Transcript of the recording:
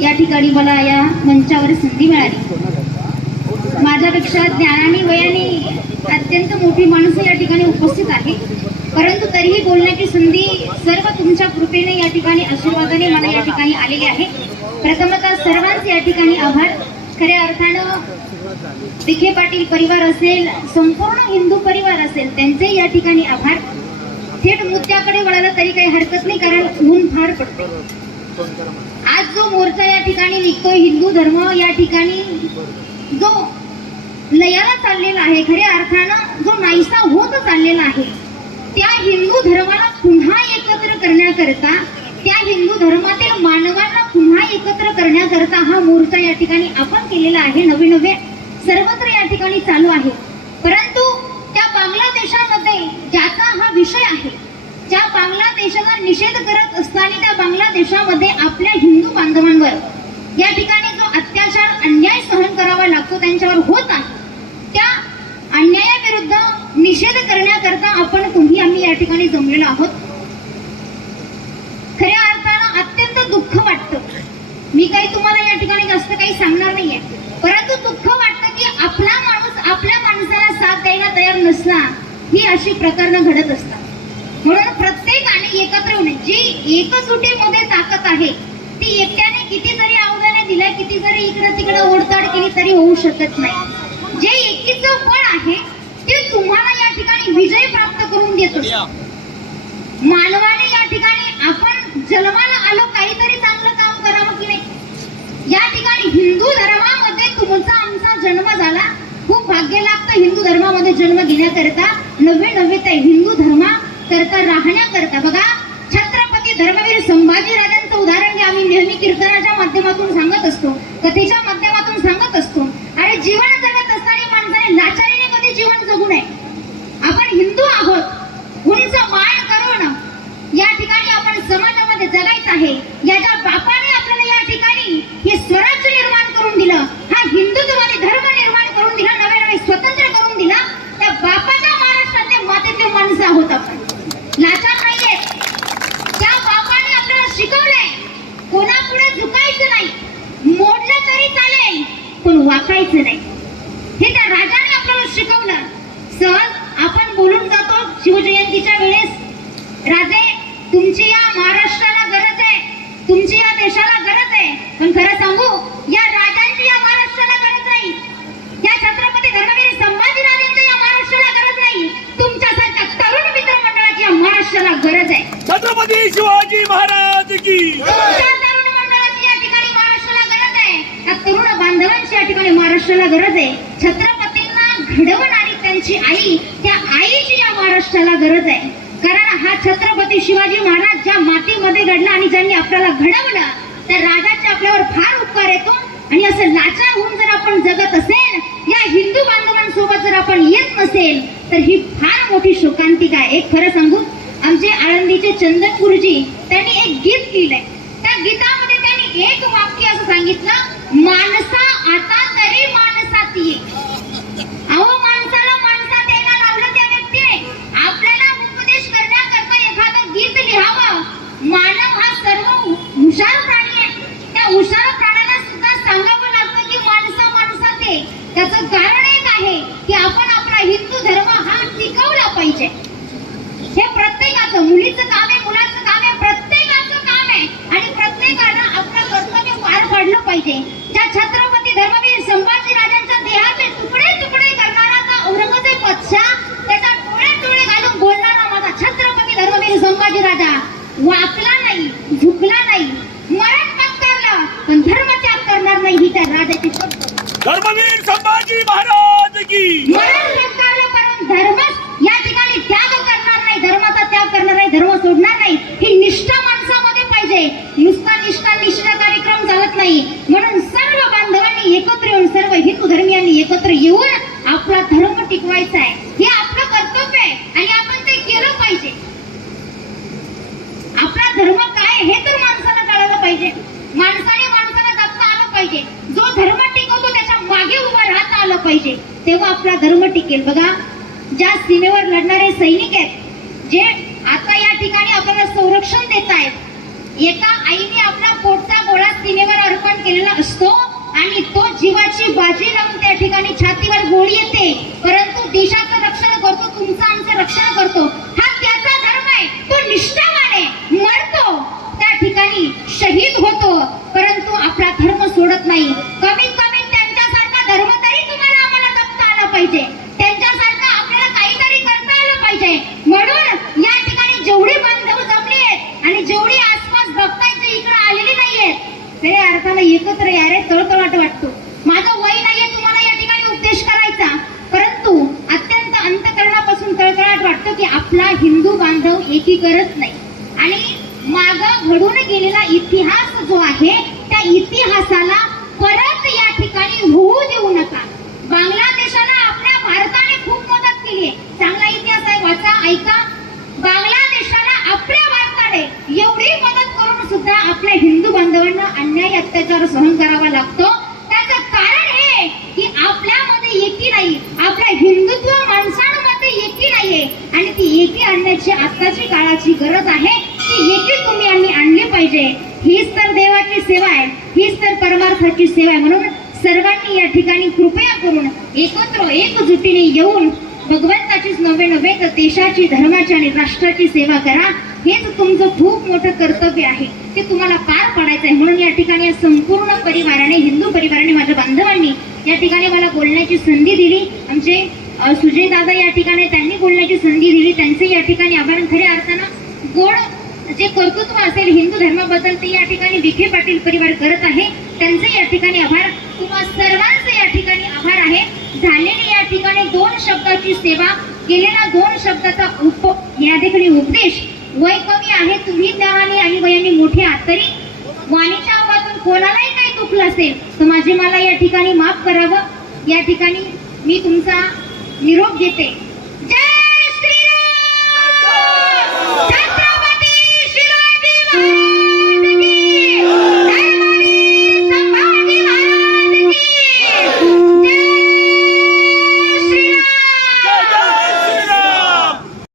या ठिकाणी मला या मंचावर संधी मिळाली। माझ्यापेक्षा ज्ञानाने वयाने अत्यंत मोठी माणसं या ठिकाणी उपस्थित आहे, परंतु तरीही बोलण्याची संधी सर्व तुमच्या कृपेने या ठिकाणी आशीर्वादाने मला या ठिकाणी आलेली आहे। प्रथमतः सर्वांचे या ठिकाणी आभार। खऱ्या अर्थानं विखे पाटील परिवार असेल, संपूर्ण हिंदू परिवार असेल, त्यांचे या ठिकाणी आभार। थेट मुद्द्याकडे वळायला तरी काही हरकत नाही, कारण ऊन फार पडते। आज जो मोर्चा या ठिकाणी निघतोय, हिंदू धर्म या ठिकाणी जो लयाला चाललेला आहे, खऱ्या अर्थानं जो नाहीसा होत चाललेला आहे, त्या हिंदू धर्माला पुन्हा एकत्र करण्याकरता, त्या हिंदू धर्मातील मानवांना पुन्हा एकत्र करण्याकरता हा मोर्चा या ठिकाणी आपण केलेला आहे। नवे नवे सर्वत्र या ठिकाणी चालू आहे। परंतु त्या बांगलादेशामध्ये ज्याचा हा विषय आहे, ज्या बांगलादेशाचा निषेध करत असताना त्या बांगलादेशामध्ये आपल्या हिंदू बांधवांवर या ठिकाणी जो अत्याचार, अन्याय सहन करावा लागतो, त्यांच्यावर होत आहे, त्या अन्यायाविरुद्ध निषेध करण्याकरता आपण आम्ही या ठिकाणी जमलेलो आहोत। खऱ्या अर्थानं अत्यंत दुःख वाटतं। मी काही तुम्हाला या ठिकाणी जास्त काही सांगणार नाहीये, परंतु दुःख वाटतं की आपला माणूस आपल्या माणसाला साथ द्यायला तयार नसला, ही अशी प्रकरणं घडत असतात। म्हणून प्रत्येकाने एकत्र येऊन, जी एकजुटीमध्ये ताकद आहे, ती एकट्याने किती जरी आव्हाने दिल्या, किती जरी इकडे तिकडे ओढताड केली तरी होऊ शकत नाही। जे एकीचं बळ आहे ते तुम्हाला या ठिकाणी विजय प्राप्त करून देतो। मानवाने या ठिकाणी आपण जन्माला आलो, काहीतरी चांगलं काम करावं की नाही। या ठिकाणी हिंदू धर्मामध्ये तुमचा आमचा जन्म झाला, खूप भाग्य लागतं हिंदू धर्मामध्ये जन्म घेण्याकरता, नवे त्या हिंदू धर्माकरता राहण्याकरता। बघा, छत्रपती धर्मवीर संभाजीराजांचं उदाहरण जे आम्ही नेहमी कीर्तनाच्या माध्यमातून सांगत असतो, कथेच्या माध्यमातून सांगत असतो। अरे जीवन जगत असताना माणसाने लाचारीने कधी जीवन जगू नये। आपण हिंदू आहोत, उंच मान करून या ठिकाणी आपण समाजामध्ये जगायचं आहे। याच्या बापाने आपल्याला या ठिकाणी हे स्वराज्य निर्माण करून दिलं, हा हिंदुत्ववादी धर्म निर्माण करून दिला, नवे स्वतंत्र करून दिला। त्या बापाच्या महाराष्ट्रातले मातेचे माणसं आहोत आपण, लाचार नाहीये। त्या बापाने आपल्याला शिकवलंय, कोणापुढे झुकायचं नाही, मोडलं तरी चालेल पण वाकायचं नाही, हे त्या राजाने आपल्याला शिकवलं। सहज आपण बोलून जातो शिवजयंतीच्या वेळेस, राजे तुमची या महाराष्ट्राला गरज आहे, तुमची या देशाला गरज आहे, पण खरं सांगू, या राजांची या महाराष्ट्राला गरज नाही, या छत्रपती धर्मवीर संभाजीराजांची या महाराष्ट्राला गरज नाही, तुमच्यासारख्या तरुण मित्रमंडळाची या महाराष्ट्राला गरज आहे। छत्रपती शिवाजी महाराज की, तुमच्या तरुण मंडळाची या ठिकाणी महाराष्ट्राला गरज आहे, त्या तरुण बांधवांची या ठिकाणी महाराष्ट्राला गरज आहे। छत्रपतींना घडवणारी त्यांची आई, त्या आईची या महाराष्ट्राला गरज आहे। कारण हा छत्रपती शिवाजी महाराज ज्या मातीमध्ये घडला आणि ज्यांनी आपल्याला घडवलं, त्या राजाचे आपल्यावर फार उपकार येतो। आणि असं लाचार होऊन जर आपण जगत असेल, या हिंदू बांधवांसोबत जर आपण येत नसेल, तर ही फार मोठी शोकांतिका आहे। एक खरं सांगू, आमचे आळंदीचे चंदन गुरुजी त्यांनी एक गीत केलंय, त्या गीतामध्ये त्यांनी एक वाक्य असं सांगितलं, माणसा आता तरी माणसात ये। अहो, माणसाला माणसात यायला लावलं त्या व्यक्तीने, आपल्याला उपदेश करण्याकरता एखादं गीत लिहावं। मानव हा सर्व हुशार प्राणी आहे, त्या हुशार प्राण्याला सुद्धा सांगावं लागतं की माणसं माणसात ये। त्याचं कारण एक आहे की आपण आपला हिंदू धर्म हा टिकवला पाहिजे। हे प्रत्येकाचं, मुलीचं काम आहे, मुलाचं काम आहे, प्रत्येकाचं काम आहे, आणि प्रत्येकानं आपलं कर्तव्य पार पाडलं पाहिजे। ज्या छत्रपती धर्मवीर संभाजीराजांच्या देहाचे तुकडे तुकडे करणारा का औरंगजेब बादशाह, त्याचा डोळे घालून बोलणारा माझा छत्रपती धर्मवीर संभाजीराजा वाकला नाही, झुकला नाही, मरण पत्करलं पण धर्मत्याग करणार नाही, ही त्या राजाची शपथ। धर्मवीर संभाजी महाराज की, मरण पत्करलं पण धर्म या ठिकाणी त्याग करणार नाही, धर्माचा त्याग करणार नाही, धर्म सोडणार नाही, ही निष्ठा माणसामध्ये पाहिजे। नुसता निष्ठा कार्यक्रम चालत नाही। म्हणून सर्व बांधवांनी एकत्र येऊन, सर्व हिंदू धर्मियांनी एकत्र येऊन आपला धर्म टिकवायचा आहे, हे आपलं कर्तव्य आहे आणि आपण ते केलं पाहिजे। आपला धर्म काय हे तर माणसाला कळायला पाहिजे, माणसाने माणसाला जपता आलं पाहिजे, जो धर्म टिकवतो त्याच्या मागे उभं राहता आलं पाहिजे, तेव्हा आपला धर्म टिकेल। बघा, ज्या सीमेवर लढणारे सैनिक आहेत, जे आता या ठिकाणी आपल्याला संरक्षण देत आहेत, एका आईने आपला पोटचा गोळा सीमेवर अर्पण समर्पण केलेला असतो आणि तो जीवाची बाजी लावून त्या ठिकाणी छातीवर गोळी येते, परंतु देशाचं रक्षण करतो, तुमचं आमचं रक्षण करतो, हा त्याचा धर्म आहे. तो निष्ठावान आहे, मरतो, त्या ठिकाणी शहीद होतो, परंतु आपला धर्म सोडत नाही. कमीत कमी त्यांच्यासारखा धर्म तरी तुम्हाला आम्हाला जपता आला पाहिजे, त्यांच्यासारखं आपल्याला काहीतरी करता आलं पाहिजे. म्हणून या ठिकाणी जेवढे बांधव जमले आहेत आणि जेवढे आसपास बघतायत जे इकडे आलेले नाहीयेत, ते अर्थाला एकत्र यारे तळतळाट वाटतो. माझं वय नाहीये तुम्हाला या ठिकाणी उपदेश करायचा, परंतु अत्यंत अंतकरणापासून तळतळाट वाटतो की आपला हिंदू बांधव एकी करत नाही. आणि माग घडून गेलेला इतिहास जो आहे त्या इतिहासाला परत या ठिकाणी होऊ देऊ नका. बांगलादेशाला आपल्या भारताने खूप मदत केली आहे, चांगला इतिहास आहे, वाचा, ऐका. बांगलादेशाला आपल्या भारताने एवढी मदत करून सुद्धा आपल्या हिंदू बांधवांना अन्याय अत्याचार सहन करावा लागतो. त्याचं कारण हे की आपल्यामध्ये एकी नाही, आपल्या हिंदुत्व माणसांमध्ये एकी नाहीये आणि ती एकी आणण्याची आताची काळाची गरज आहे. ती एकी तुम्ही आम्ही आणली पाहिजे. हीच तर देवाची सेवा आहे, हीच तर परमार्थाची सेवा आहे. म्हणून सर्वांनी या ठिकाणी कृपया करून एकत्र एकजुटीने येऊन भगवंताचीच नव्हे तर देशाची, धर्माची आणि राष्ट्राची सेवा करा. हेच तुमचं खूप मोठं कर्तव्य आहे, ते तुम्हाला पार पाडायचं आहे. म्हणून या ठिकाणी या संपूर्ण परिवाराने, हिंदू परिवाराने, माझ्या बांधवांनी या ठिकाणी मला बोलण्याची संधी दिली. आमचे सुजय दादा या ठिकाणी त्यांनी बोलण्याची संधी दिली, त्यांचे या ठिकाणी आभार. खऱ्या अर्थानं गोड जे कर्तृत्व असेल हिंदू धर्माबद्दल ते या ठिकाणी विखे पाटील परिवार करत आहे, त्यांचे या ठिकाणी आभार. तुम्हा सर्वांचे या ठिकाणी आभार आहे. झालेली या ठिकाणी 2 शब्दाची सेवा, केलेला 2 शब्दाचा या ठिकाणी उपदेश. वय कमी आहे, तुम्ही ज्ञानाने आणि वयाने मोठे आहात, तरी वाणीच्या आवाजातून कोणालाही काही चुकलं असेल तर माझे मला या ठिकाणी माफ करावं. या ठिकाणी मी तुमचा निरोप घेते.